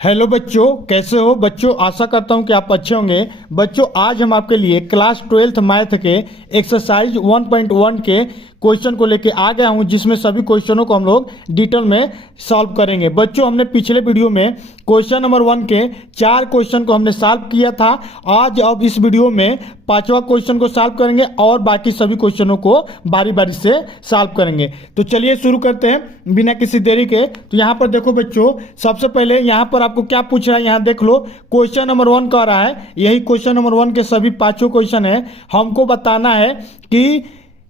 Hello बच्चों, कैसे हो बच्चों। आशा करता हूं कि आप अच्छे होंगे। बच्चों आज हम आपके लिए क्लास 12th मैथ के एक्सरसाइज 1.1 के क्वेश्चन को लेके आ गया हूं, जिसमें सभी क्वेश्चनों को हम लोग डिटेल में सॉल्व करेंगे। बच्चों हमने पिछले वीडियो में क्वेश्चन नंबर 1 के 4 क्वेश्चन को हमने सॉल्व किया था। आज अब इस वीडियो में 5वां क्वेश्चन को सॉल्व करेंगे और बाकी सभी क्वेश्चनों को बारी बारी से सॉल्व करेंगे। तो चलिए शुरू करते हैं बिना किसी देरी के। तो यहाँ पर देखो बच्चों, सबसे पहले यहाँ पर आपको क्या पूछ रहा है, यहाँ देख लो। क्वेश्चन नंबर 1 कह रहा है, यही क्वेश्चन नंबर 1 के सभी 5 क्वेश्चन है। हमको बताना है कि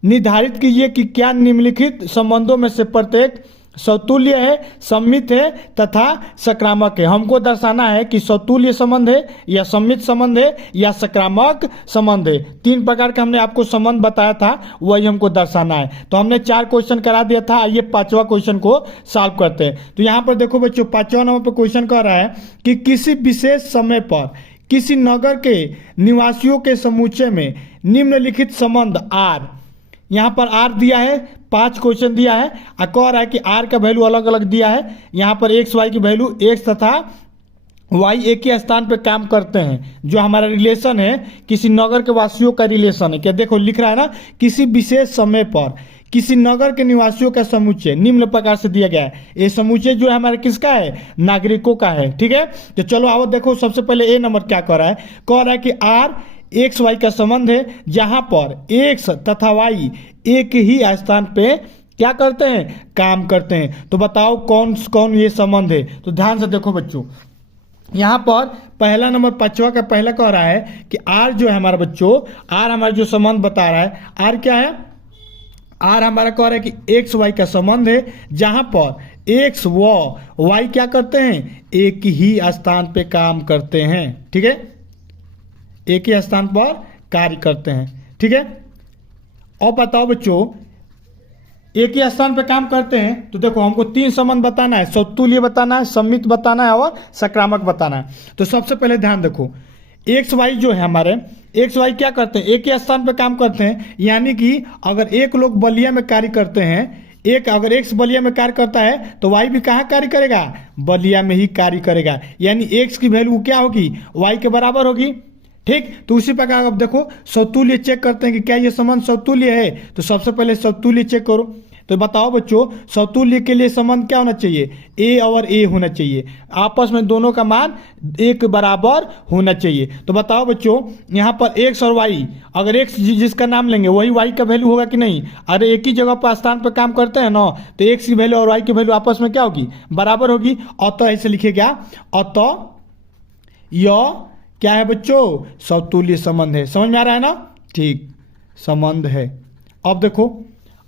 निर्धारित कीजिए कि क्या निम्नलिखित संबंधों में से प्रत्येक सतुल्य है, सममित है तथा सकारात्मक है। हमको दर्शाना है कि सतुल्य संबंध है या सममित संबंध है या सकारात्मक संबंध है। 3 प्रकार के हमने आपको संबंध बताया था, वही हमको दर्शाना है। तो हमने 4 क्वेश्चन करा दिया था। आइए 5वां क्वेश्चन को सॉल्व करते हैं। तो यहाँ पर देखो बच्चों, 5वां नंबर पर क्वेश्चन कह रहा है कि किसी विशेष समय पर किसी नगर के निवासियों के समुच्चय में निम्नलिखित संबंध आर, यहाँ पर आर दिया है, 5 क्वेश्चन दिया है। कह रहा है कि आर का वैल्यू अलग अलग दिया है। यहाँ पर एक्स वाई की वैल्यू एक्स तथा वाई एक ही स्थान पे काम करते हैं। जो हमारा रिलेशन है किसी नगर के वासियों का रिलेशन है। क्या देखो लिख रहा है ना, किसी विशेष समय पर किसी नगर के निवासियों का समुच्चय निम्न प्रकार से दिया गया है। ये समुच्चय जो है हमारे किसका है, नागरिकों का है। ठीक है, तो चलो आओ देखो। सबसे पहले ए नंबर क्या कह रहा है, कह रहा है कि आर एक्स वाई का संबंध है, जहां पर एक्स तथा वाई एक ही स्थान पे क्या करते हैं, काम करते हैं। तो बताओ कौन कौन ये संबंध है। तो ध्यान से देखो बच्चों, यहां पर पहला नंबर 5वां का पहला कह रहा है कि आर जो है हमारा बच्चों, आर हमारा जो संबंध बता रहा है, आर क्या है, आर हमारा कह रहा है कि एक्स वाई का संबंध है, जहां पर एक्स व वाई क्या करते हैं, एक ही स्थान पे काम करते हैं। ठीक है, एक ही स्थान पर कार्य करते हैं। ठीक है, और बताओ बच्चों, एक ही स्थान पर काम करते हैं तो देखो हमको 3 संबंध बताना है, सतुल्य बताना है, सममित बताना है और सकारात्मक बताना है। तो सबसे पहले ध्यान देखो, एक्स वाई जो है हमारे, एक्स वाई क्या करते हैं, एक ही स्थान पर काम करते हैं। यानी कि अगर एक लोग बलिया में कार्य करते हैं, अगर एक्स बलिया में कार्य करता है तो वाई भी कहाँ कार्य करेगा, बलिया में ही कार्य करेगा। यानी एक्स की वैल्यू क्या होगी, वाई के बराबर होगी। ठीक, तो उसी प्रकार अब देखो सतुल्य चेक करते हैं कि क्या ये संबंध सतुल्य है। तो सबसे पहले सतुल्य चेक करो। तो बताओ बच्चों, सतुल्य के लिए संबंध क्या होना चाहिए, ए और ए होना चाहिए, आपस में दोनों का मान एक बराबर होना चाहिए। तो बताओ बच्चों, यहाँ पर एक्स और वाई, अगर एक्स जिसका नाम लेंगे वही वाई का वैल्यू होगा कि नहीं। अरे एक ही जगह पर स्थान पर काम करते हैं ना, तो एक्स की वैल्यू और वाई की वैल्यू आपस में क्या होगी, बराबर होगी। अतः ऐसे लिखेगा, अतः यह क्या है बच्चों, सतुल्य संबंध है। समझ में आ रहा है ना, ठीक, संबंध है। अब देखो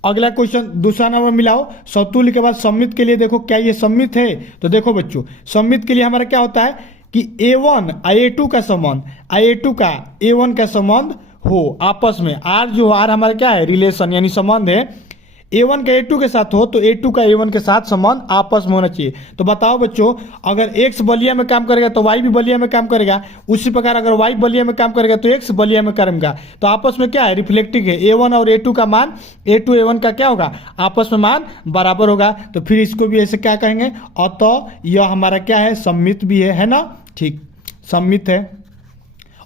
अगला क्वेश्चन, दूसरा नंबर मिलाओ। सतुल्य के बाद सममित के लिए देखो क्या ये सममित है। तो देखो बच्चों, सममित के लिए हमारा क्या होता है कि A1 A2 का संबंध, A2 का A1 का संबंध हो आपस में। आर जो आर हमारा क्या है, रिलेशन यानी संबंध है। A1 का A2 के साथ हो तो A2 का A1 के साथ संबंध आपस में होना चाहिए। तो बताओ बच्चों, अगर X बलिया में काम करेगा तो Y भी बलिया में काम करेगा। उसी प्रकार अगर Y बलिया में काम करेगा तो X बलिया में करेगा। तो आपस में क्या है, रिफ्लेक्टिव है। A1 और A2 का मान, A2 A1 का क्या होगा, आपस में मान बराबर होगा। तो फिर इसको भी ऐसे क्या कहेंगे, अतः यह हमारा क्या है, सममित भी है ना। ठीक, सममित है।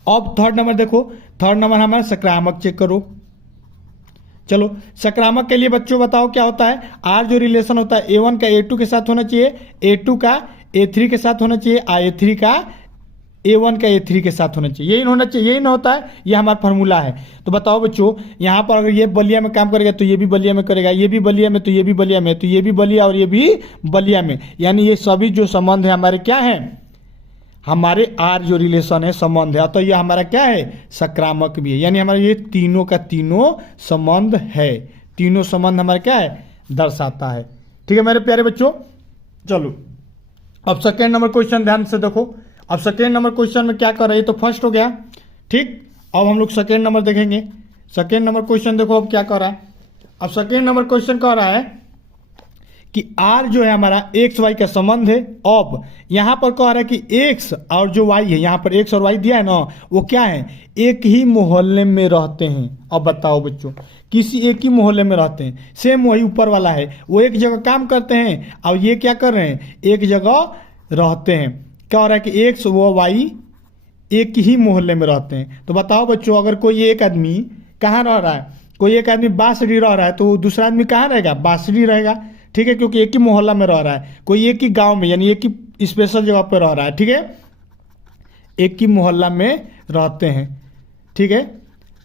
अब थर्ड नंबर देखो, थर्ड नंबर हमारा सकारात्मक चेक करो। चलो सकारात्मक के लिए बच्चों बताओ क्या होता है, आर जो रिलेशन होता है A1 का A2 के साथ होना चाहिए, A2 का A3 के साथ होना चाहिए, A3 का A1 का A3 के साथ होना चाहिए। यही होना चाहिए, यही ना होता है, ये हमारा फॉर्मूला है। तो बताओ बच्चों, यहाँ पर अगर ये बलिया में काम करेगा तो ये भी बलिया में करेगा, ये भी बलिया में तो ये भी बलिया में, तो ये भी बलिया और ये भी बलिया में। यानी ये सभी जो संबंध है हमारे क्या है, हमारे आर जो रिलेशन है संबंध है। तो ये हमारा क्या है, सकारात्मक भी है। यानी हमारे ये तीनों का तीनों संबंध है, तीनों संबंध हमारा क्या है, दर्शाता है। ठीक है मेरे प्यारे बच्चों, चलो अब सेकेंड नंबर क्वेश्चन ध्यान से देखो। अब सेकेंड नंबर क्वेश्चन में क्या कर रहे हैं, तो फर्स्ट हो गया। ठीक, अब हम लोग सेकेंड नंबर देखेंगे। सेकेंड नंबर क्वेश्चन देखो अब क्या कर रहा है। अब सेकेंड नंबर क्वेश्चन कह रहा है कि r जो है हमारा एक्स वाई का संबंध है। अब यहाँ पर कह रहा है कि x और जो y है, यहाँ पर x और y दिया है ना, वो क्या है, एक ही मोहल्ले में रहते हैं। अब बताओ बच्चों, किसी एक ही मोहल्ले में रहते हैं, सेम वही ऊपर वाला है, वो एक जगह काम करते हैं और ये क्या कर रहे हैं, एक जगह रहते हैं। क्या हो रहा है कि x व y एक ही मोहल्ले में रहते हैं। तो बताओ बच्चों, अगर कोई एक आदमी कहाँ रह रहा है, कोई एक आदमी बांसुरी रह रहा है, तो दूसरा आदमी कहाँ रहेगा, बांसुरी रहेगा, ठीक है, क्योंकि एक ही मोहल्ला में रह रहा है। कोई एक ही गांव में यानी एक ही स्पेशल जगह पर रह रहा है, ठीक है, एक ही मोहल्ला में रहते हैं, ठीक है।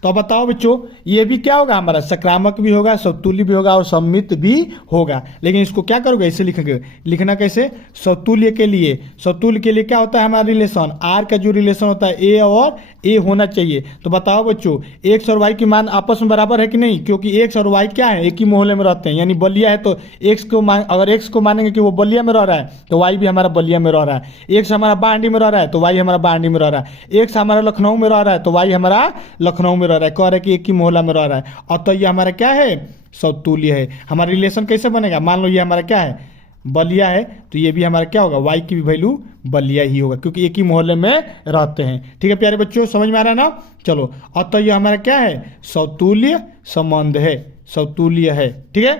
तो बताओ बच्चों, ये भी क्या होगा, हमारा सकारात्मक भी होगा, समतुल्य भी होगा और सम्मित भी होगा। लेकिन इसको क्या करोगे, ऐसे लिखेंगे। लिखना कैसे, समतुल्य के लिए, समतुल्य के लिए क्या होता है हमारा रिलेशन, आर का जो रिलेशन होता है ए और ए होना चाहिए। तो बताओ बच्चों, एक्स और वाई की मान आपस में बराबर है कि नहीं, क्योंकि एक्स और वाई क्या है, एक ही मोहल्ले में रहते हैं, यानी बलिया है। तो एक्स को अगर एक्स को मानेंगे कि वो बलिया में रह रहा है, तो वाई भी हमारा बलिया में रह रहा है। एक्स हमारा बांडी में रह रहा है, तो वाई हमारा बांडी में रह रहा है। एक्स हमारा लखनऊ में रह रहा है, तो वाई हमारा लखनऊ में रह रहा है। कह रहा है कि एक ही मोहल्ला में रह रहा है, और तो ये हमारा क्या है, समतुल्य है। हमारा रिलेशन कैसे बनेगा, मान लो ये हमारा क्या है, बलिया है, तो ये भी हमारा क्या होगा, वाई की भी वैल्यू बलिया ही होगा, क्योंकि एक ही मोहल्ले में रहते हैं। ठीक है प्यारे बच्चों, समझ में आ रहा है ना। चलो, और तो ये हमारा क्या है, समतुल्य संबंध है, समतुल्य है, ठीक है।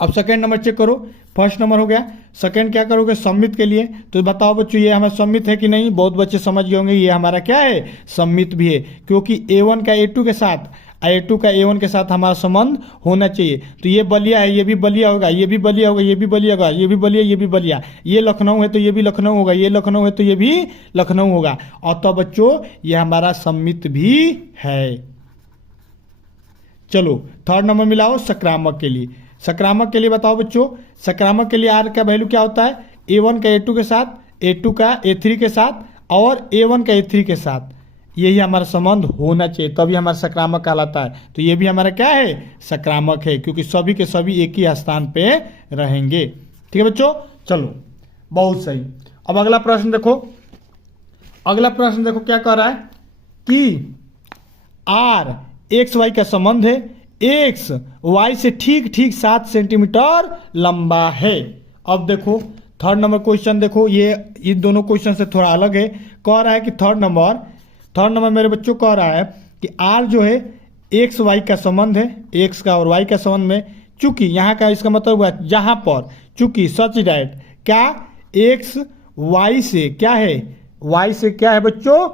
अब सेकंड नंबर चेक करो, फर्स्ट नंबर हो गया, सेकंड क्या करोगे, सम्मित के लिए। तो बताओ बच्चों, ये हमारा सम्मित है कि नहीं, बहुत बच्चे समझ गए होंगे, ये हमारा क्या है, सम्मित भी है, क्योंकि A1 का A2 के साथ, A2 का A1 के साथ हमारा संबंध होना चाहिए। तो ये बलिया है, ये भी बलिया होगा, ये भी बलिया होगा, ये भी बलिया होगा, ये भी बलिया, ये भी बलिया। ये लखनऊ है तो ये भी लखनऊ होगा, ये लखनऊ है तो ये भी लखनऊ होगा। और तो बच्चों, ये हमारा सम्मित भी है। चलो, थर्ड नंबर मिलाओ सकारात्मक के लिए। सकारात्मक के लिए बताओ बच्चों, सकारात्मक के लिए आर का वैल्यू क्या होता है, A1 का A2 के साथ, A2 का A3 के साथ और A1 का A3 के सात, यही हमारा संबंध होना चाहिए, तभी हमारा सकारात्मक कहलाता है। तो ये भी हमारा क्या है, सकारात्मक है, क्योंकि सभी के सभी एक ही स्थान पे रहेंगे। ठीक है बच्चों, चलो बहुत सही। अब अगला प्रश्न देखो, अगला प्रश्न देखो क्या कह रहा है कि आर एक्स वाई का संबंध है, एक्स वाई से ठीक ठीक 7 सेंटीमीटर लंबा है। अब देखो थर्ड नंबर क्वेश्चन देखो, ये इन दोनों क्वेश्चन से थोड़ा अलग है। कह रहा है कि थर्ड नंबर मेरे बच्चों कह रहा है कि आर जो है एक्स वाई का संबंध है, एक्स का और वाई का संबंध में, चूंकि यहाँ का इसका मतलब हुआ जहाँ पर, चूंकि सच डैट क्या एक्स वाई से क्या है, वाई से क्या है बच्चों,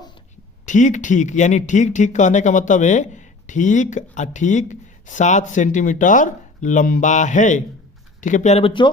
ठीक ठीक, यानी ठीक ठीक कहने का मतलब है ठीक ठीक 7 सेंटीमीटर लंबा है। ठीक है प्यारे बच्चों,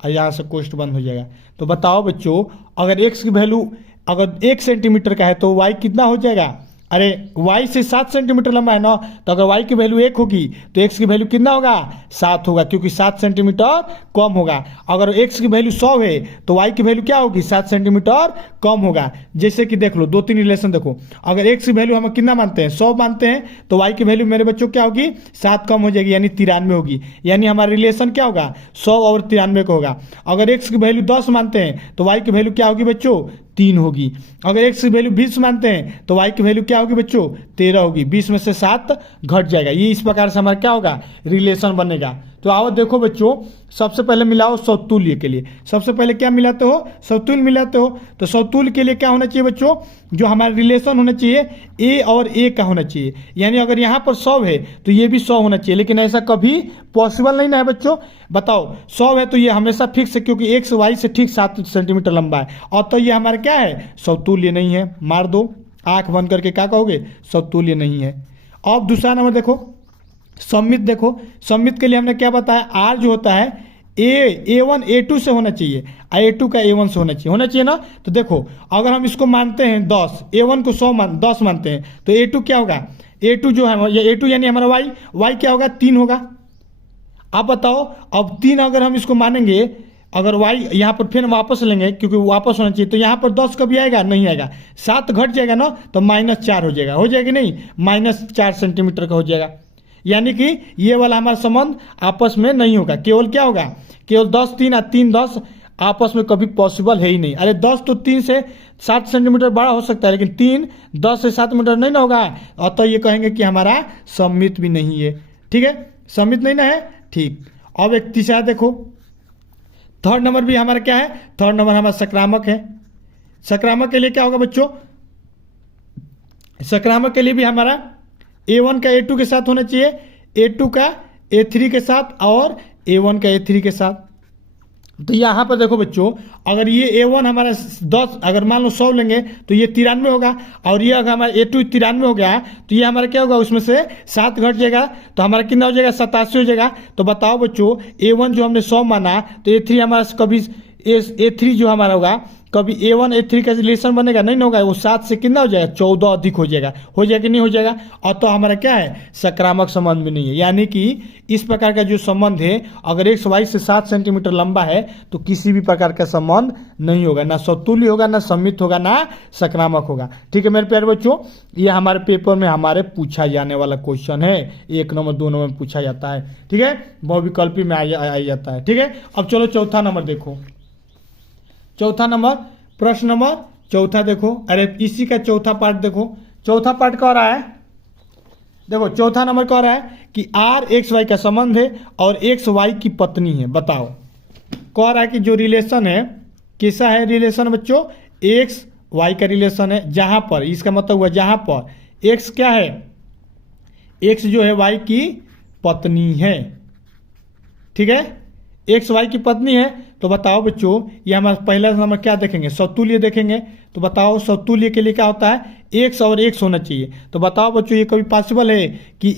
और यहाँ से क्वेश्चन बंद हो जाएगा। तो बताओ बच्चों, अगर x की वैल्यू अगर 1 सेंटीमीटर का है तो y कितना हो जाएगा, अरे y से 7 सेंटीमीटर लंबा है ना, तो अगर y की वैल्यू 1 होगी तो x की वैल्यू कितना होगा, 7 होगा, क्योंकि 7 सेंटीमीटर कम होगा। अगर x की वैल्यू 100 है तो y की वैल्यू क्या होगी, 7 सेंटीमीटर कम होगा। जैसे कि देख लो 2-3 रिलेशन देखो, अगर x की वैल्यू हम कितना मानते हैं, 100 मानते हैं, तो y की वैल्यू मेरे बच्चों क्या होगी, 7 कम हो जाएगी, यानी 93 होगी। यानी हमारा रिलेशन क्या होगा, 100 और 93 का होगा। अगर x की वैल्यू 10 मानते हैं तो y की वैल्यू क्या होगी बच्चों, 3 होगी। अगर x की वैल्यू 20 मानते हैं तो y की वैल्यू क्या होगी बच्चों, 13 होगी। 20 में से 7 घट जाएगा। ये इस प्रकार से हमारा क्या होगा, रिलेशन बनेगा। तो आओ देखो बच्चों, सबसे पहले मिलाओ समतुल्य के लिए। सबसे पहले क्या मिलाते हो, समतुल्य मिलाते हो। तो समतुल्य के लिए क्या होना चाहिए बच्चों, जो हमारा रिलेशन होना चाहिए a और a का होना चाहिए। यानी अगर यहाँ पर 100 है तो ये भी 100 होना चाहिए, लेकिन ऐसा कभी पॉसिबल नहीं ना है बच्चों। बताओ 100 है तो ये हमेशा फिक्स है, क्योंकि एक्स वाई से ठीक 7 सेंटीमीटर लंबा है। और तो ये हमारा क्या है, समतुल्य नहीं है। मार दो आंख बंद करके, क्या कहोगे, समतुल्य नहीं है। अब दूसरा नंबर देखो, सम्मित देखो। सम्मित के लिए हमने क्या बताया, आर जो होता है A1 A2 से होना चाहिए, A2 का A1 से होना चाहिए ना। तो देखो अगर हम इसको मानते हैं 10, A1 को 10 मानते हैं, तो A2 क्या होगा, A2 जो है ये A2 यानी हमारा Y क्या होगा, 3 होगा। आप बताओ, अब 3 अगर हम इसको मानेंगे, अगर y यहाँ पर फिर वापस लेंगे, क्योंकि वापस होना चाहिए, तो यहाँ पर 10 कभी आएगा, नहीं आएगा। 7 घट जाएगा ना, तो -4 हो जाएगा, हो जाएगा नहीं, -4 सेंटीमीटर का हो जाएगा। यानी कि ये वाला हमारा संबंध आपस में नहीं होगा। केवल क्या होगा, केवल 10 3 और 3 10 आपस में कभी पॉसिबल है ही नहीं। अरे 10 तो 3 से 7 सेंटीमीटर बड़ा हो सकता है, लेकिन 3 10 से 7 मीटर नहीं ना होगा। और तो ये कहेंगे कि हमारा सम्मित भी नहीं है। ठीक है, सम्मित नहीं ना है, ठीक। अब एक तीसरा देखो, थर्ड नंबर भी हमारा क्या है, थर्ड नंबर हमारा सकारात्मक है। सकारात्मक के लिए क्या होगा बच्चों, सकारात्मक के लिए भी हमारा A1 का A2 के साथ होना चाहिए, A2 का A3 के साथ और A1 का A3 के साथ। तो यहाँ पर देखो बच्चों, अगर ये A1 हमारा 10, अगर मान लो 100 लेंगे तो ये 93 होगा, और ये अगर हमारा A2 93 हो गया तो ये हमारा क्या होगा, उसमें से 7 घट जाएगा तो हमारा कितना हो जाएगा, 87 हो जाएगा। तो बताओ बच्चों, A1 जो हमने 100 माना तो A3 हमारा कभी A3 जो हमारा होगा कभी A1 A3 का रिलेशन बनेगा, नहीं होगा, वो 7 से कितना हो जाएगा, 14 अधिक हो जाएगा कि नहीं हो जाएगा। और तो हमारा क्या है, सकारात्मक संबंध भी नहीं है। यानी कि इस प्रकार का जो संबंध है, अगर एक्स वाई से 7 सेंटीमीटर लंबा है तो किसी भी प्रकार का संबंध नहीं होगा, ना समतुल्य होगा, ना सममित होगा, ना सकारात्मक होगा। ठीक है मेरे प्यारे बच्चों, ये हमारे पेपर में हमारे पूछा जाने वाला क्वेश्चन है, 1 नंबर 2 नंबर में पूछा जाता है। ठीक है, बहुविकल्पी में आ जाता है। ठीक है, अब चलो चौथा नंबर देखो, चौथा नंबर, प्रश्न नंबर चौथा देखो। अरे इसी का चौथा पार्ट देखो, चौथा पार्ट कह रहा है, देखो चौथा नंबर कह रहा है कि आर एक्स वाई का संबंध है और एक्स वाई की पत्नी है। बताओ, कह रहा है कि जो रिलेशन है कैसा है, रिलेशन बच्चों एक्स वाई का रिलेशन है, जहां पर, इसका मतलब हुआ जहां पर एक्स क्या है, एक्स जो है वाई की पत्नी है। ठीक है, एक्स वाई की पत्नी है। तो बताओ बच्चों, ये हमारा पहला नंबर क्या देखेंगे, समतुल्य देखेंगे। तो बताओ समतुल्य के लिए क्या होता है, एक्स और एक्स होना चाहिए। तो बताओ बच्चों, ये कभी पॉसिबल है कि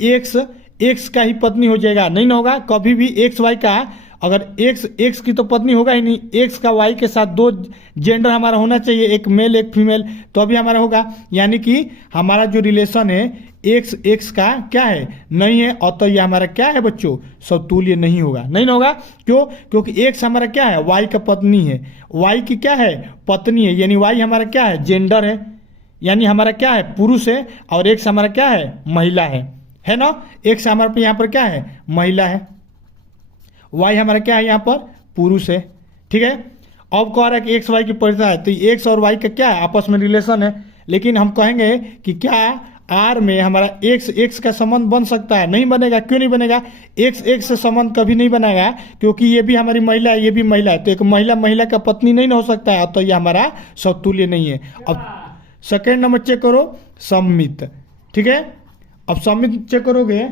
एक्स का ही पत्नी हो जाएगा, नहीं ना होगा कभी भी। एक्स वाई का, अगर एक्स की तो पत्नी होगा ही नहीं, एक्स का वाई के साथ 2 जेंडर हमारा होना चाहिए, एक मेल एक फीमेल, तो अभी हमारा होगा। यानी कि हमारा जो रिलेशन है एक्स का क्या है, नहीं है, और तो ये हमारा क्या है बच्चों, समतुल्य नहीं होगा, नहीं ना होगा। क्यों, क्योंकि एक्स हमारा क्या है, वाई का पत्नी है, वाई की क्या है, पत्नी है, यानी वाई हमारा क्या है, जेंडर है, यानी हमारा क्या है, पुरुष है, और एक्स हमारा क्या है, महिला है ना। एक्स हमारा यहाँ पर क्या है, महिला है, वाई हमारा क्या है, यहाँ पर पुरुष है। ठीक है, अब कह रहा है कि एक्स वाई की परिचय है, तो एक्स और वाई का क्या है, आपस में रिलेशन है। लेकिन हम कहेंगे कि क्या आर में हमारा एक्स का संबंध बन सकता है, नहीं बनेगा। क्यों नहीं बनेगा, एक्स से संबंध कभी नहीं बनेगा, क्योंकि ये भी हमारी महिला है, ये भी महिला है, तो एक महिला का पत्नी नहीं हो सकता है, तो ये हमारा समतुल्य नहीं है। अब सेकेंड नंबर चेक करो, सम्मित। ठीक है, अब सम्मित चेक करोगे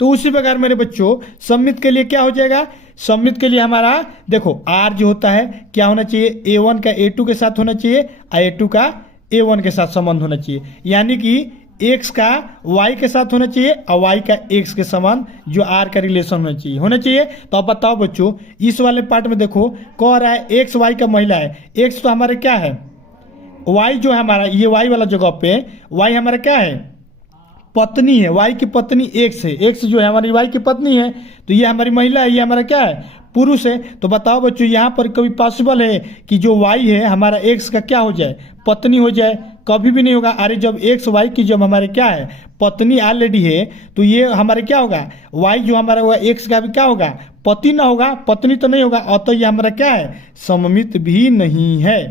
तो उसी प्रकार मेरे बच्चों सम्मित के लिए क्या हो जाएगा, सम्मित के लिए हमारा देखो आर जो होता है क्या होना चाहिए, A1 का A2 के साथ होना चाहिए और A2 का A1 के साथ संबंध होना चाहिए। यानी कि एक्स का वाई के साथ होना चाहिए और वाई का एक्स के समान जो आर का रिलेशन होना चाहिए। तो अब बताओ बच्चों, इस वाले पार्ट में देखो कह रहा है एक्स वाई का महिला है, एक्स तो हमारे क्या है, वाई जो है हमारा, ये वाई वाला जगह पे वाई हमारा क्या है, पत्नी है, वाई की पत्नी एक्स है, एक्स जो है हमारी वाई की पत्नी है, तो ये हमारी महिला है, ये हमारा क्या है, पुरुष है। तो बताओ बच्चों, यहाँ पर कभी पॉसिबल है कि जो वाई है हमारा एक्स का क्या हो जाए, पत्नी हो जाए, कभी भी नहीं होगा। अरे जब एक्स वाई की जब हमारे क्या है, पत्नी ऑलरेडी है, तो ये हमारे क्या होगा, वाई जो हमारा हुआ एक्स का भी क्या होगा, पति ना होगा, पत्नी तो नहीं होगा, और तो ये हमारा क्या है, सममित भी नहीं है।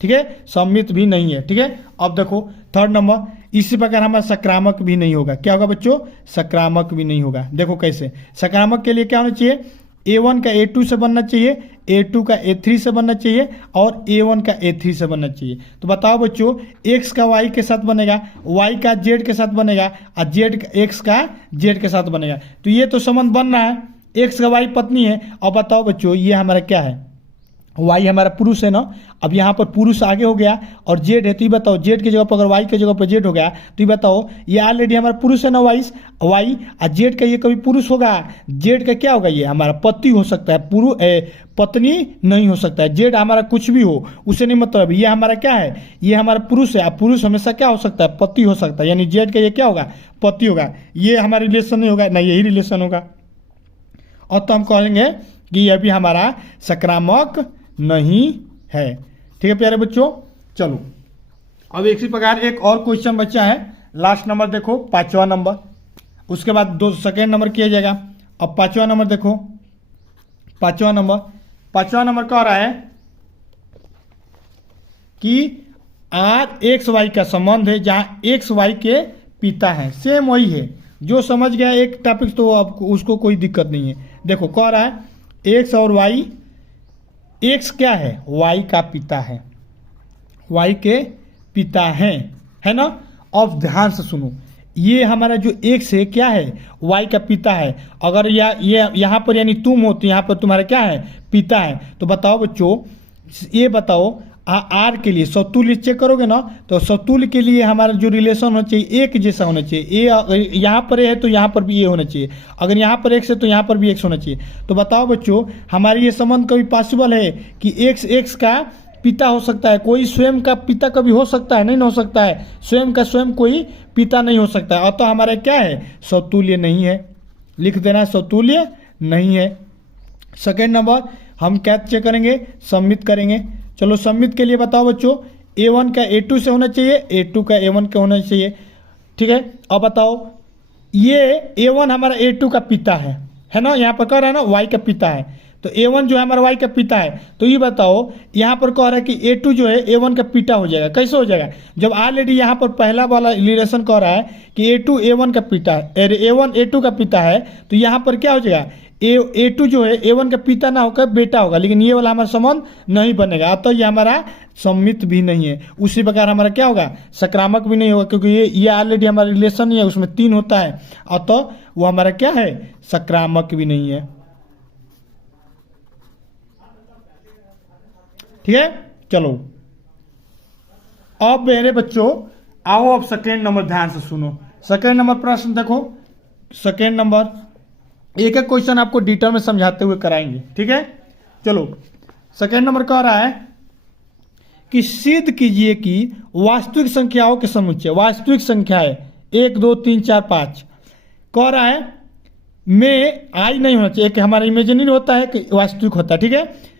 ठीक है, सममित भी नहीं है। ठीक है, अब देखो थर्ड नंबर, इसी प्रकार हमारा सकारात्मक भी नहीं होगा। क्या होगा बच्चों, सकारात्मक भी नहीं होगा। देखो कैसे, सकारात्मक के लिए क्या होना चाहिए, A1 का A2 से बनना चाहिए, A2 का A3 से बनना चाहिए और A1 का A3 से बनना चाहिए। तो बताओ बच्चों, X का Y के साथ बनेगा, Y का Z के साथ बनेगा और X का Z के साथ बनेगा। तो ये तो संबंध बन रहा है, X का Y पत्नी है। अब बताओ बच्चों, ये हमारा क्या है, वाई हमारा पुरुष है ना। अब यहाँ पर पुरुष आगे हो गया और जेड है, तो ये बताओ जेड की जगह पर अगर वाई की जगह पर जेड हो गया, तो ये बताओ ये ऑलरेडी हमारा पुरुष है ना, वाई और जेड का ये कभी पुरुष होगा, जेड का क्या होगा, ये हमारा पति हो सकता है, पत्नी नहीं हो सकता है। जेड हमारा कुछ भी हो, उसे नहीं मतलब, ये हमारा क्या है, ये हमारा पुरुष है, पुरुष हमेशा क्या हो सकता है, पति हो सकता है, यानी जेड का ये क्या होगा, पति होगा। ये हमारा रिलेशन नहीं होगा, ना यही रिलेशन होगा। और तो हम कहेंगे कि यह भी हमारा सकारात्मक नहीं है। ठीक है प्यारे बच्चों, चलो अब इसी प्रकार एक और क्वेश्चन बचा है, लास्ट नंबर देखो, 5वां नंबर, उसके बाद 2 सेकेंड नंबर किया जाएगा। अब 5वां नंबर देखो, 5वां नंबर कह रहा है कि आर एक्स वाई का संबंध है, जहां एक्स वाई के पिता है, सेम वही है, जो समझ गया एक टॉपिक तो अब उसको कोई दिक्कत नहीं है। देखो कह रहा है एक्स और वाई, एक्स क्या है, वाई का पिता है, वाई के पिता हैं, है ना। अब ध्यान से सुनो, ये हमारा जो एक्स है क्या है, वाई का पिता है। अगर ये यहाँ पर यानी तुम हो तो यहाँ पर तुम्हारा क्या है, पिता है। तो बताओ बच्चों, ये बताओ आर के लिए समतुल्य चेक करोगे ना, तो समतुल्य के लिए हमारा जो रिलेशन होना चाहिए एक जैसा होना चाहिए। ए यहाँ पर ए है तो यहाँ पर भी ए होना चाहिए, अगर यहाँ पर एक्स है तो यहाँ पर भी एक्स होना चाहिए। तो बताओ बच्चों, हमारी ये संबंध कभी पॉसिबल है कि एक्स का पिता हो सकता है, कोई स्वयं का पिता कभी हो सकता है, नहीं हो सकता है, स्वयं का स्वयं कोई पिता नहीं हो सकता है। अतः हमारा क्या है, समतुल्य नहीं है, लिख देना समतुल्य नहीं है। सेकेंड नंबर हम क्या चेक करेंगे, सम्मित करेंगे। चलो सम्मित के लिए बताओ बच्चों, A1 का A2 से होना चाहिए, A2 का A1 का होना चाहिए, ठीक है। अब बताओ ये A1 हमारा A2 का पिता है ना, यहाँ पर कह रहा है ना Y का पिता है, तो A1 जो है हमारा Y का पिता है। तो ये बताओ यहाँ पर कह रहा है कि A2 जो है A1 का पिता हो जाएगा, कैसे हो जाएगा, जब ऑलरेडी यहाँ पर पहला वाला रिलेशन कह रहा है कि A2 A1 का पिता है, A1 A2 का पिता है, तो यहाँ पर क्या हो जाएगा, A2 जो है A1 का पिता ना होकर बेटा होगा, लेकिन ये वाला हमारा संबंध नहीं बनेगा, अतः ये हमारा सम्मित भी नहीं है। उसी प्रकार हमारा क्या होगा, सकारात्मक भी नहीं होगा, क्योंकि ये ऑलरेडी हमारा रिलेशन ही है, उसमें 3 होता है, अतः वो हमारा क्या है, सकारात्मक भी नहीं है। ठीक है, चलो अब मेरे बच्चों आओ, अब सेकेंड नंबर ध्यान से सुनो। सेकेंड नंबर प्रश्न देखो, सेकेंड नंबर एक एक क्वेश्चन आपको डिटेल में समझाते हुए कराएंगे, ठीक है। चलो सेकेंड नंबर कह रहा है कि सिद्ध कीजिए कि वास्तविक संख्याओं के समुच्चय, वास्तविक संख्याएं 1 2 3 4 5 कह रहा है में आई नहीं होना चाहिए, एक हमारा इमेजिनरी होता है कि वास्तविक होता है, ठीक है।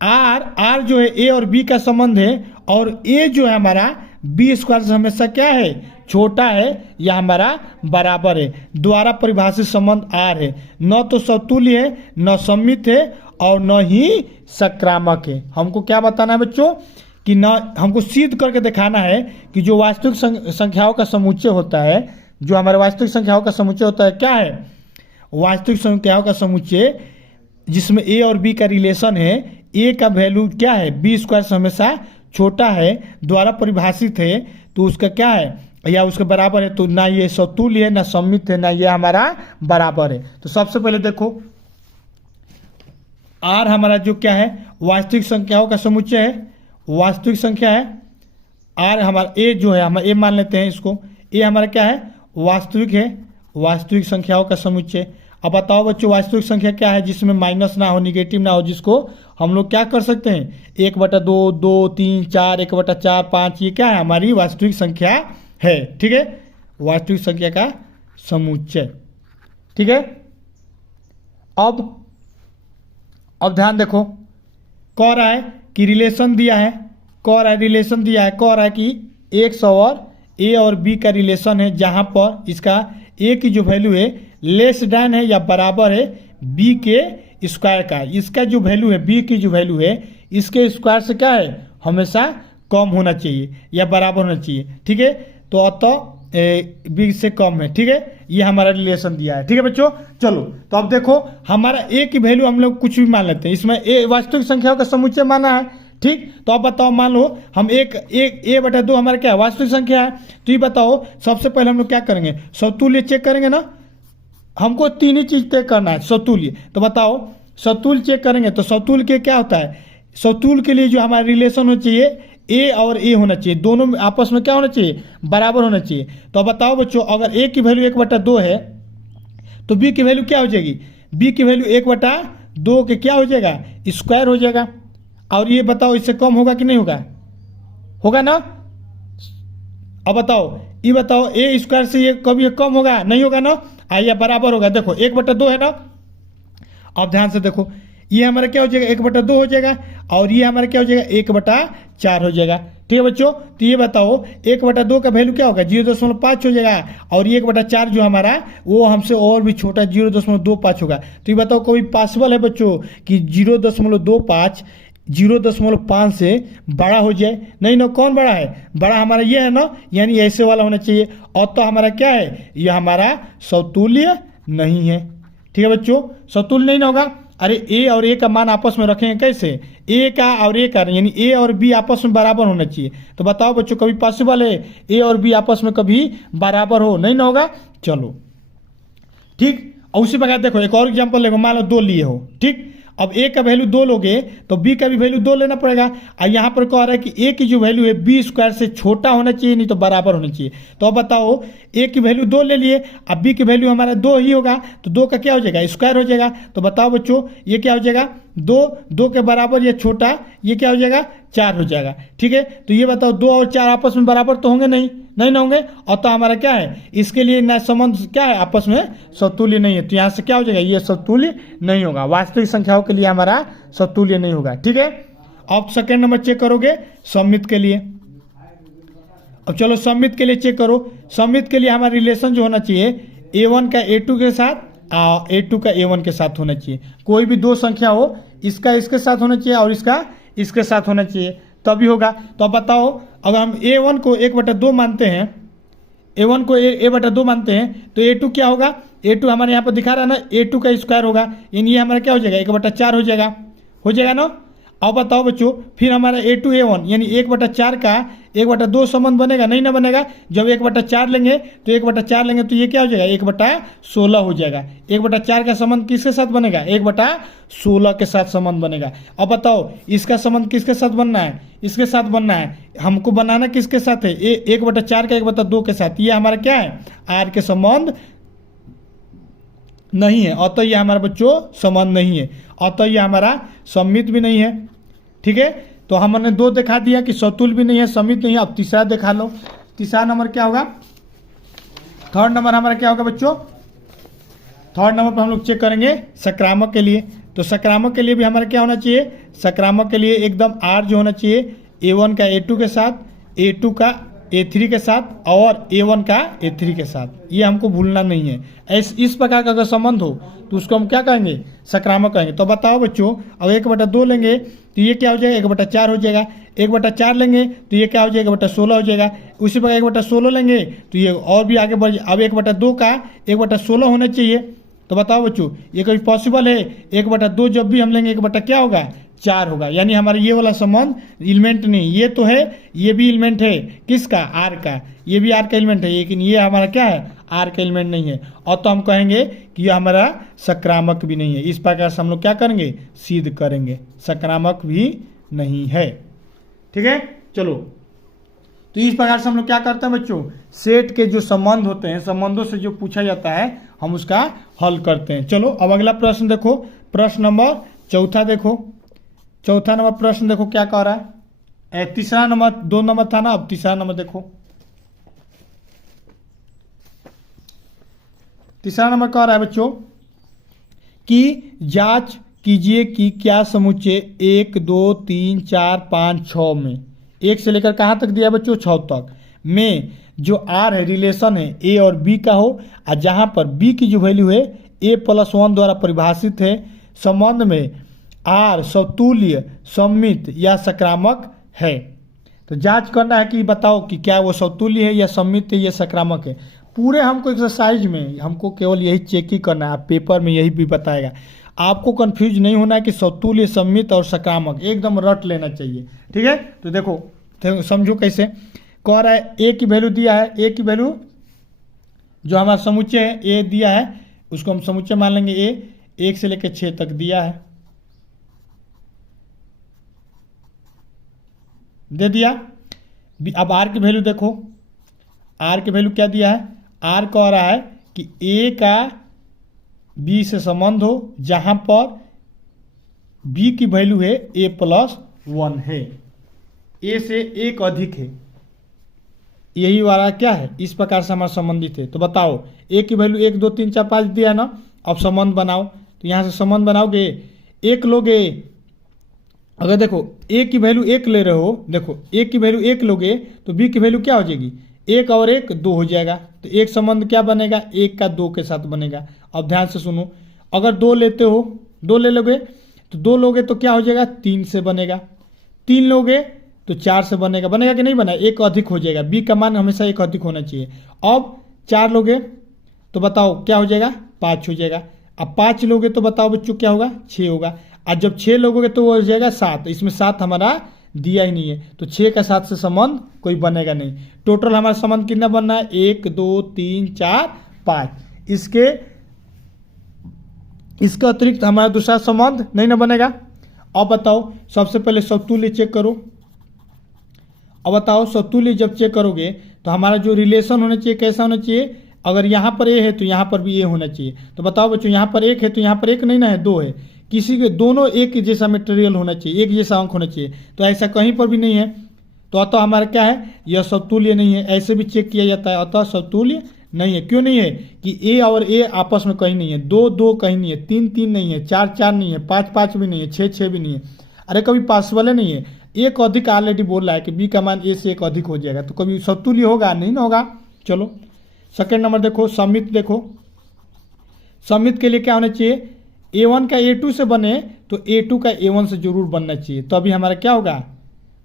आर जो है ए और बी का संबंध है, और ए जो है हमारा बी स्क्वायर से हमेशा क्या है, छोटा है या हमारा बराबर है, द्वारा परिभाषित संबंध आर है, न तो समतुल्य है, न सम्मित है, और न ही सकारात्मक है। हमको क्या बताना है बच्चों कि न हमको सिद्ध करके दिखाना है कि जो वास्तविक संख्याओं का समुच्चय होता है, जो हमारे वास्तविक संख्याओं का समुच्चय होता है क्या है, वास्तविक संख्याओं का समुच्चय जिसमें ए और बी का रिलेशन है, ए का वैल्यू क्या है, बी स्क्वायर से हमेशा छोटा है, द्वारा परिभाषित है, तो उसका क्या है या उसके बराबर है, तो ना ये समतुल्य है, ना सम्मित है, ना ये हमारा बराबर है। तो सबसे पहले देखो आर हमारा जो क्या है, वास्तविक संख्याओं का समुच्चय है, वास्तविक संख्या है। आर हमारा ए जो है, हम ए मान लेते हैं इसको, ए हमारा क्या है, वास्तविक है, वास्तविक संख्याओं का समुच्चय। अब बताओ बच्चों वास्तविक संख्या क्या है जिसमें माइनस ना हो, निगेटिव ना हो, जिसको हम लोग क्या कर सकते हैं, 1/2 2 3 4 1/4 5, ये क्या है, हमारी वास्तविक संख्या है, ठीक है, वास्तविक संख्या का समुच्चय, ठीक है। अब ध्यान देखो, कह रहा है कि रिलेशन दिया है, कह रहा है रिलेशन दिया है, कह रहा है कि एक्स और ए और बी का रिलेशन है, जहां पर इसका ए की जो वैल्यू है लेस डैन है या बराबर है बी के स्क्वायर का, इसका जो वैल्यू है बी की जो वैल्यू है इसके स्क्वायर से क्या है, हमेशा कम होना चाहिए या बराबर होना चाहिए, ठीक है। तो अतः बी से कम है, ठीक है, ये हमारा रिलेशन दिया है, ठीक है बच्चों। चलो तो अब देखो हमारा ए की वैल्यू हम लोग कुछ भी मान लेते हैं, इसमें ए वास्तविक संख्याओं का समुच्चय माना है, ठीक। तो अब बताओ, मान लो हम एक A/2 हमारा क्या है, वास्तविक संख्या है, तो ये बताओ सबसे पहले हम लोग क्या करेंगे, समतुल्य चेक करेंगे ना, हमको 3 ही चीज तय करना है, समतुल्य। तो बताओ समतुल्य चेक करेंगे तो समतुल्य के क्या होता है, समतुल्य के लिए जो हमारा रिलेशन होना चाहिए ए और ए होना चाहिए, दोनों में आपस में क्या होना चाहिए, बराबर होना चाहिए। तो बताओ बच्चों अगर ए की वैल्यू 1/2 है तो बी की वैल्यू क्या हो जाएगी, बी की वैल्यू 1/2 के क्या हो जाएगा, स्क्वायर हो जाएगा। और ये बताओ इससे कम होगा कि नहीं होगा, होगा ना। अब बताओ ये बताओ ए स्क्वायर से ये कभी कम होगा, नहीं होगा ना, आइए बराबर होगा। देखो 1/2 है ना, अब ध्यान से देखो ये हमारा क्या हो जाएगा, 1/2 हो जाएगा, और ये हमारा क्या हो जाएगा, 1/4 हो जाएगा, ठीक है बच्चों। तो ये बताओ 1/2 का वैल्यू क्या होगा, 0.5 हो जाएगा, और ये 1/4 जो हमारा वो हमसे और भी छोटा 0.25 होगा। तो ये बताओ कोई पॉसिबल है बच्चों कि 0.25 0.5 से बड़ा हो जाए। नहीं ना, कौन बड़ा है? बड़ा हमारा ये है ना, यानी ऐसे वाला होना चाहिए। और तो हमारा क्या है? ये हमारा समतुल्य नहीं है। ठीक है बच्चों, समतुल्य नहीं ना होगा। अरे ए और ए का मान आपस में रखेंगे कैसे? ए का और ए का, यानी ए और बी आपस में बराबर होना चाहिए। तो बताओ बच्चों, कभी पॉसिबल है ए और बी आपस में कभी बराबर हो? नहीं ना होगा। चलो ठीक, और उसी प्रकार देखो एक और एग्जांपल देखो, मान लो 2 लिए हो। ठीक, अब ए का वैल्यू 2 लोगे तो बी का भी वैल्यू 2 लेना पड़ेगा। और यहाँ पर कह रहा है कि ए की जो वैल्यू है बी स्क्वायर से छोटा होना चाहिए, नहीं तो बराबर होना चाहिए। तो अब बताओ, ए की वैल्यू 2 ले लिए, अब बी की वैल्यू हमारा 2 ही होगा, तो 2 का क्या हो जाएगा? स्क्वायर हो जाएगा। तो बताओ बच्चों, ये क्या हो जाएगा? 2 के बराबर या छोटा, ये क्या हो जाएगा? 4 हो जाएगा। ठीक है, तो ये बताओ 2 और 4 आपस में बराबर तो होंगे नहीं? नहीं ना होंगे। और तो हमारा क्या है? इसके लिए ना संबंध क्या है? आपस में समतुल्य नहीं है। तो यहाँ से क्या हो जाएगा? ये समतुल्य नहीं होगा। वास्तविक संख्याओं के लिए हमारा समतुल्य नहीं होगा। ठीक है, अब सेकेंड नंबर चेक करोगे सममित के लिए। अब चलो सममित के लिए चेक करो। सममित के लिए हमारा रिलेशन जो होना चाहिए, a1 का a2 के साथ, a2 का a1 के साथ होना चाहिए। कोई भी 2 संख्या हो, इसका इसके साथ होना चाहिए और इसका इसके साथ होना चाहिए, तभी होगा। तो अब बताओ, अगर हम a1 को 1/2 मानते हैं, a1 को a/2 मानते हैं, तो a2 क्या होगा? a2 हमारे यहाँ पर दिखा रहा है ना, a2 का स्क्वायर होगा, यानी ये हमारा क्या हो जाएगा? 1/4 हो जाएगा। हो जाएगा ना। अब बताओ बच्चों, फिर हमारा a2 a1 यानी 1/4 का 1/2 संबंध बनेगा? नहीं ना बनेगा। जब 1/4 लेंगे तो 1/4 लेंगे तो ये क्या हो जाएगा? 1/16 हो जाएगा। 1/4 का संबंध किसके साथ बनेगा? 1/16 के साथ संबंध बनेगा। अब बताओ, इसका संबंध किसके साथ बनना है? इसके साथ बनना है। हमको बनाना किसके साथ है? 1/4 का 1/2 के साथ। ये हमारा क्या है? आर के संबंध नहीं है। अतः ये हमारा बच्चों संबंध नहीं है, अतः ये हमारा सममित भी नहीं है। ठीक है, तो हमने 2 दिखा दिया कि समतुल्य भी नहीं है, सममित नहीं है। अब तीसरा दिखा लो। तीसरा नंबर क्या होगा? थर्ड नंबर हमारा क्या होगा बच्चों? थर्ड नंबर पर हम लोग चेक करेंगे संक्रामक के लिए। तो संक्रामक के लिए भी हमारा क्या होना चाहिए? संक्रामक के लिए एकदम आर जो होना चाहिए, a1 का a2 के साथ, a2 का a3 के साथ और a1 का a3 के साथ। ये हमको भूलना नहीं है। इस प्रकार का अगर संबंध हो तो उसको हम क्या कहेंगे? संक्रामक कहेंगे। तो बताओ बच्चों, अब 1/2 लेंगे तो ये क्या हो जाएगा? 1/4 हो जाएगा। 1/4 लेंगे तो ये क्या हो जाएगा? 1/16 हो जाएगा। उसी प्रकार 1/16 लेंगे तो ये और भी आगे बढ़। अब 1/2 का 1/16 होना चाहिए। तो बताओ बच्चों, ये कभी पॉसिबल है? 1/2 जब भी हम लेंगे 1 क्या होगा? 4 होगा। यानी हमारा ये वाला संबंध एलिमेंट नहीं, ये तो है, ये भी एलिमेंट है किसका? आर का। ये भी आर का एलिमेंट है, लेकिन ये हमारा क्या है? आर का एलिमेंट नहीं है। और तो हम कहेंगे कि ये हमारा संक्रामक भी नहीं है। इस प्रकार से हम लोग क्या करेंगे? सिद्ध करेंगे संक्रामक भी नहीं है। ठीक है, चलो। तो इस प्रकार से हम लोग क्या करते हैं बच्चों? सेट के जो संबंध होते हैं, संबंधों से जो पूछा जाता है, हम उसका हल करते हैं। चलो अब अगला प्रश्न देखो, प्रश्न नंबर 4 देखो। चौथा नंबर प्रश्न देखो क्या कह रहा है। तीसरा नंबर 2 नंबर था ना, अब तीसरा नंबर देखो। तीसरा नंबर कह रहा है बच्चों कि जांच कीजिए कि क्या समुच्चय 1 2 3 4 5 6 में, 1 से लेकर कहाँ तक दिया है बच्चों? 6 तक में जो आर है, रिलेशन है ए और बी का हो, और जहाँ पर बी की जो वैल्यू है a+1 द्वारा परिभाषित है, संबंध में आर समतुल्य, सममित या संक्रामक है। तो जांच करना है कि बताओ कि क्या वो समतुल्य है या सममित है या संक्रामक है। पूरे हमको एक्सरसाइज में हमको केवल यही चेक ही करना है, पेपर में यही भी बताएगा। आपको कंफ्यूज नहीं होना है कि समतुल्य, सममित और संक्रामक, एकदम रट लेना चाहिए। ठीक है, तो देखो समझो कैसे कह रहा है। ए की वैल्यू दिया है, ए की वैल्यू जो हमारा समुच्चय है ए दिया है, उसको हम समुच्चय मान लेंगे। ए 1 से लेकर 6 तक दिया है, दे दिया। अब आर की वैल्यू देखो, आर की वैल्यू क्या दिया है? आर कह रहा है कि ए का बी से संबंध हो जहां पर बी की वैल्यू है a+1 है, ए से 1 अधिक है, यही वाला क्या है? इस प्रकार से हमारा संबंधित है। तो बताओ, ए की वैल्यू 1 2 3 4 5 दिया ना। अब संबंध बनाओ, तो यहाँ से संबंध बनाओगे, 1 लोगे। अगर देखो ए की वैल्यू 1 ले रहे हो, देखो ए की वैल्यू 1 लोगे तो बी की वैल्यू क्या हो जाएगी? 1 और 1 2 हो जाएगा। तो एक संबंध क्या बनेगा? 1 का 2 के साथ बनेगा। अब ध्यान से सुनो, अगर 2 लेते हो, 2 ले लोगे तो 2 लोगे तो क्या हो जाएगा, 3 से बनेगा। 3 लोगे तो 4 से बनेगा, बनेगा कि नहीं बना, एक अधिक हो जाएगा। बी का मान हमेशा एक अधिक होना चाहिए। अब 4 लोगे तो बताओ क्या हो जाएगा, 5 हो जाएगा। अब 5 लोगे तो बताओ बच्चों क्या होगा, 6 होगा। और जब 6 लोगोगे तो वो हो जाएगा 7। इसमें 7 हमारा दिया ही नहीं है, तो 6 का 7 से संबंध कोई बनेगा नहीं। टोटल हमारा संबंध कितना बनना है, 1 2 3 4 5। इसका अतिरिक्त हमारा दूसरा संबंध नहीं ना बनेगा। अब बताओ, सबसे पहले समतुल्य चेक करो। अब बताओ समतुल्य जब चेक करोगे तो हमारा जो रिलेशन होना चाहिए कैसा होना चाहिए, अगर यहाँ पर ए है तो यहाँ पर भी ए होना चाहिए। तो बताओ बच्चों, यहाँ पर 1 है तो यहाँ पर 1 नहीं ना है, 2 है। किसी के दोनों एक जैसा मटेरियल होना चाहिए, एक जैसा अंक होना चाहिए, तो ऐसा कहीं पर भी नहीं है। तो अतः हमारा क्या है, यह समतुल्य नहीं है। ऐसे भी चेक किया जाता है, अतः समतुल्य नहीं है। क्यों नहीं है कि ए और ए आपस में कहीं नहीं है, 2 2 कहीं नहीं है, 3 3 नहीं है, 4 4 नहीं है, 5 5 भी नहीं है, 6 6 भी नहीं है। अरे कभी पॉसिबल नहीं है। एक अधिक ऑलरेडी बोल रहा है कि बी का मान ए से एक अधिक हो जाएगा, तो कभी समतुल्य होगा नहीं ना होगा। चलो सेकेंड नंबर देखो, सममित देखो। सममित के लिए क्या होना चाहिए, A1 का A2 से बने तो A2 का A1 से जरूर बनना चाहिए, तो अभी हमारा क्या होगा,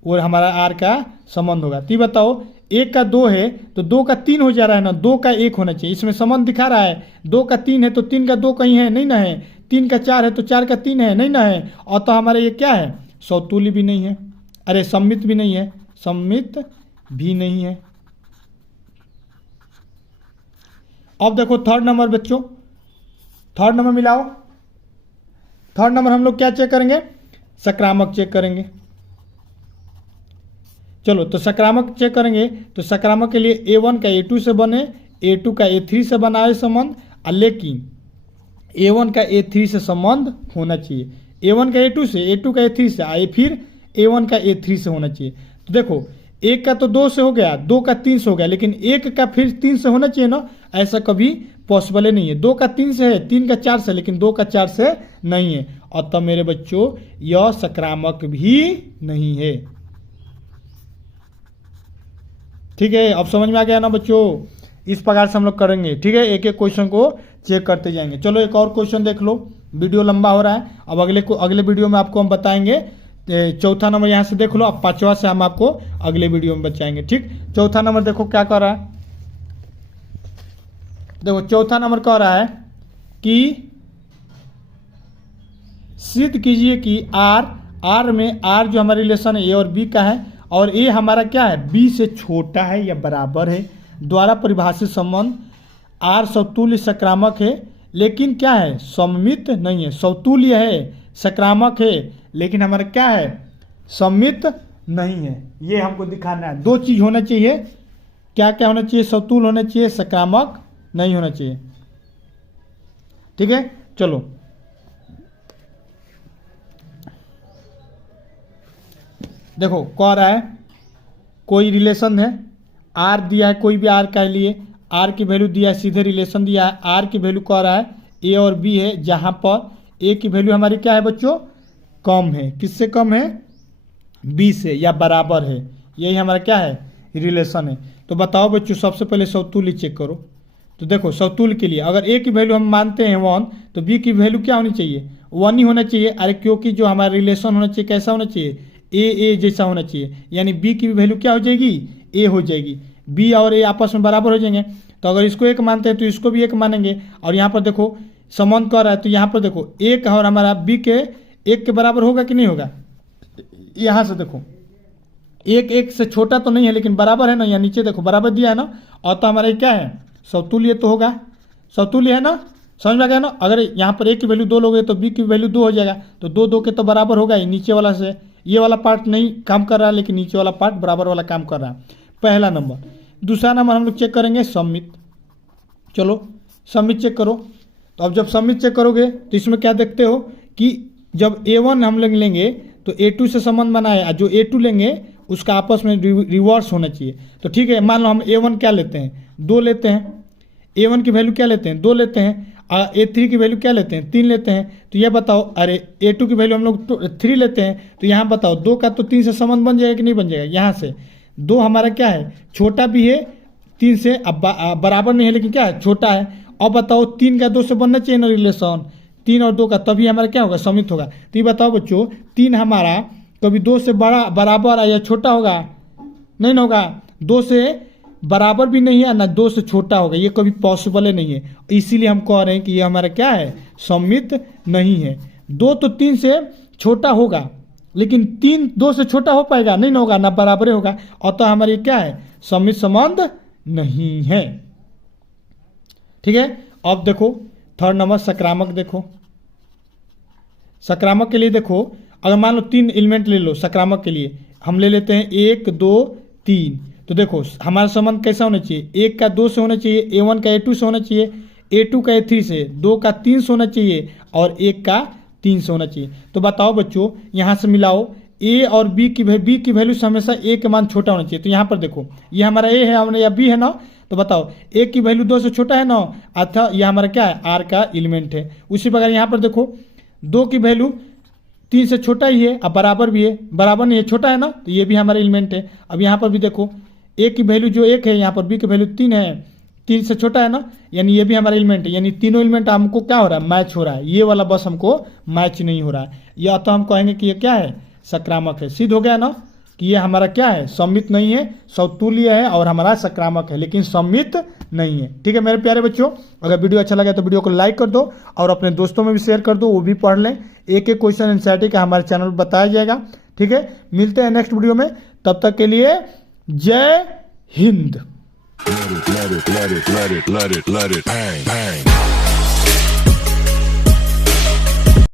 और हमारा R का संबंध होगा। तो बताओ 1 का 2 है तो 2 का 3 हो जा रहा है ना, 2 का 1 होना चाहिए। इसमें संबंध दिखा रहा है, 2 का 3 है तो 3 का 2 कहीं है नहीं ना है, 3 का 4 है तो 4 का 3 है नहीं ना है। और तो हमारा ये क्या है, समतुल्य भी नहीं है, अरे सममित भी नहीं है, सममित भी नहीं है। अब देखो थर्ड नंबर बच्चों, थर्ड नंबर मिलाओ। थर्ड नंबर हम लोग क्या चेक करेंगे, सकारात्मक चेक करेंगे। चलो तो सकारात्मक चेक करेंगे, तो सकारात्मक के लिए A1 का A2 से बने, A2 का A3 से बनाए संबंध, लेकिन A1 का A3 से संबंध होना चाहिए। A1 का A2 से, A2 का A3 से आए, फिर A1 का A3 से होना चाहिए। तो देखो 1 का तो 2 से हो गया, 2 का 3 से हो गया, लेकिन 1 का फिर 3 से होना चाहिए ना, ऐसा कभी पॉसिबल ही नहीं है। 2 का 3 से है, 3 का 4 से, लेकिन 2 का 4 से नहीं है। और तब मेरे बच्चों यह सकारात्मक भी नहीं है। ठीक है, अब समझ में आ गया ना बच्चों। इस प्रकार से हम लोग करेंगे, ठीक है, एक एक क्वेश्चन को चेक करते जाएंगे। चलो एक और क्वेश्चन देख लो, वीडियो लंबा हो रहा है। अब अगले वीडियो में आपको हम बताएंगे। चौथा नंबर यहाँ से देख लो, अब 5वां से हम आपको अगले वीडियो में बताएंगे। ठीक, चौथा नंबर देखो क्या कर रहा है। देखो चौथा नंबर कह रहा है कि सिद्ध कीजिए कि आर में आर जो हमारा रिलेशन है ए और बी का है, और ए हमारा क्या है, बी से छोटा है या बराबर है, द्वारा परिभाषित संबंध आर समतुल्य सकारात्मक है, लेकिन क्या है, सममित नहीं है। समतुल्य है, सकारात्मक है, लेकिन हमारा क्या है, सममित नहीं है। ये हमको दिखाना है। 2 चीज होना चाहिए, क्या क्या होना चाहिए, समतुल्य होना चाहिए, सकारात्मक नहीं होना चाहिए। ठीक है, चलो देखो कह रहा है कोई रिलेशन है, आर दिया है, कोई भी आर का लिए आर की वैल्यू दिया है, सीधे रिलेशन दिया है। आर की वैल्यू कह रहा है ए और बी है, जहां पर ए की वैल्यू हमारी क्या है बच्चों, कम है। किससे कम है, बी से, या बराबर है। यही हमारा क्या है, रिलेशन है। तो बताओ बच्चों, सबसे पहले समतुल्य चेक करो। तो देखो समतुल्य के लिए अगर ए की वैल्यू हम मानते हैं 1, तो बी की वैल्यू क्या होनी चाहिए, 1 ही होना चाहिए। अरे क्योंकि जो हमारा रिलेशन होना चाहिए कैसा होना चाहिए, ए जैसा होना चाहिए, यानी बी की वैल्यू क्या हो जाएगी, ए हो जाएगी। बी और ए आपस में बराबर हो जाएंगे। तो अगर इसको 1 मानते हैं तो इसको भी 1 मानेंगे। और यहाँ पर देखो संबंध कर रहा है, तो यहाँ पर देखो 1 और हमारा बी के 1 के बराबर होगा कि नहीं होगा। यहाँ से देखो 1 से छोटा तो नहीं है, लेकिन बराबर है ना, यहाँ नीचे देखो बराबर दिया है ना। और तो हमारा क्या है, समतुल्य तो होगा, समतुल्य है ना, समझ में आ गया ना। अगर यहाँ पर ए की वैल्यू 2 लोगे तो बी की वैल्यू 2 हो जाएगा, तो 2 2 के तो बराबर होगा ही। नीचे वाला से ये वाला पार्ट नहीं काम कर रहा है, लेकिन नीचे वाला पार्ट बराबर वाला काम कर रहा है। पहला नंबर। दूसरा नंबर हम लोग चेक करेंगे सममित। चलो सममित चेक करो। तो अब जब सममित चेक करोगे तो इसमें क्या देखते हो कि जब A1 हम लोग लेंगे तो A2 से संबंध बनाए, जो A2 लेंगे उसका आपस में रिवर्स होना चाहिए। तो ठीक है, मान लो हम A1 क्या लेते हैं, 2 लेते हैं। A1 की वैल्यू क्या लेते हैं, 2 लेते हैं। A3 की वैल्यू क्या लेते हैं, 3 लेते हैं। तो ये बताओ, अरे A2 की वैल्यू हम लोग 3 लेते हैं। तो यहाँ बताओ 2 का तो 3 से संबंध बन जाएगा कि नहीं बन जाएगा। यहाँ से 2 हमारा क्या है, छोटा भी है 3 से, अब बराबर नहीं है लेकिन क्या है, छोटा है। अब बताओ 3 का 2 से बनना चाहिए ना रिलेशन। 3 और 2 का, तभी हमारा क्या होगा, सम्मिलित होगा। तो ये बताओ बच्चों 3 हमारा कभी 2 से बराबर या छोटा होगा, नहीं ना होगा। 2 से बराबर भी नहीं है ना 2 से छोटा होगा, ये कभी पॉसिबल ही नहीं है। इसीलिए हम कह रहे हैं कि ये हमारा क्या है, सम्मिलित नहीं है। 2 तो 3 से छोटा होगा, लेकिन 3 2 से छोटा हो पाएगा, नहीं ना होगा, ना बराबर होगा। अतः हमारे क्या है, सम्मिलित संबंध नहीं है। ठीक है। अब देखो थर्ड नंबर सकारात्मक। देखो सकारात्मक के लिए देखो, अगर मान लो 3 एलिमेंट ले लो सकारात्मक के लिए, हम ले लेते हैं 1 2 3। तो देखो हमारा संबंध कैसा होना चाहिए, 1 का 2 से होना चाहिए, A1 का A2 से होना चाहिए, A2 का A3 से, 2 का 3 से होना चाहिए और 1 का 3 से होना चाहिए। तो बताओ बच्चों यहाँ से मिलाओ, A और B की वैल्यू से हमेशा A के मान छोटा होना चाहिए। तो यहाँ पर देखो ये हमारा A है या B है ना, तो बताओ A की वैल्यू 2 से छोटा है ना, अतः यह हमारा क्या है, R का एलिमेंट है। उसी प्रकार यहाँ पर देखो 2 की वैल्यू 3 से छोटा ही है, अब बराबर भी है, बराबर नहीं है, छोटा है ना, तो ये भी हमारा एलिमेंट है। अब यहाँ पर भी देखो A की वैल्यू जो 1 है, यहाँ पर B की वैल्यू 3 है, 3 से छोटा है ना, यानी ये भी हमारा एलिमेंट है। यानी तीनों एलिमेंट हमको क्या हो रहा है, मैच हो रहा है। ये वाला बस हमको मैच नहीं हो रहा है, यह तो हम कहेंगे कि ये क्या है, सकारात्मक है। सिद्ध हो गया ना कि ये हमारा क्या है, सम्मिलित नहीं है, समतुल्य है और हमारा सकारात्मक है, लेकिन सम्मिलित नहीं है। ठीक है मेरे प्यारे बच्चों, अगर वीडियो अच्छा लगा तो वीडियो को लाइक कर दो और अपने दोस्तों में भी शेयर कर दो, वो भी पढ़ लें। एक एक क्वेश्चन एनसीईआरटी का हमारे चैनल पर बताया जाएगा। ठीक है, मिलते हैं नेक्स्ट वीडियो में, तब तक के लिए जय Hind. Let it bang, bang.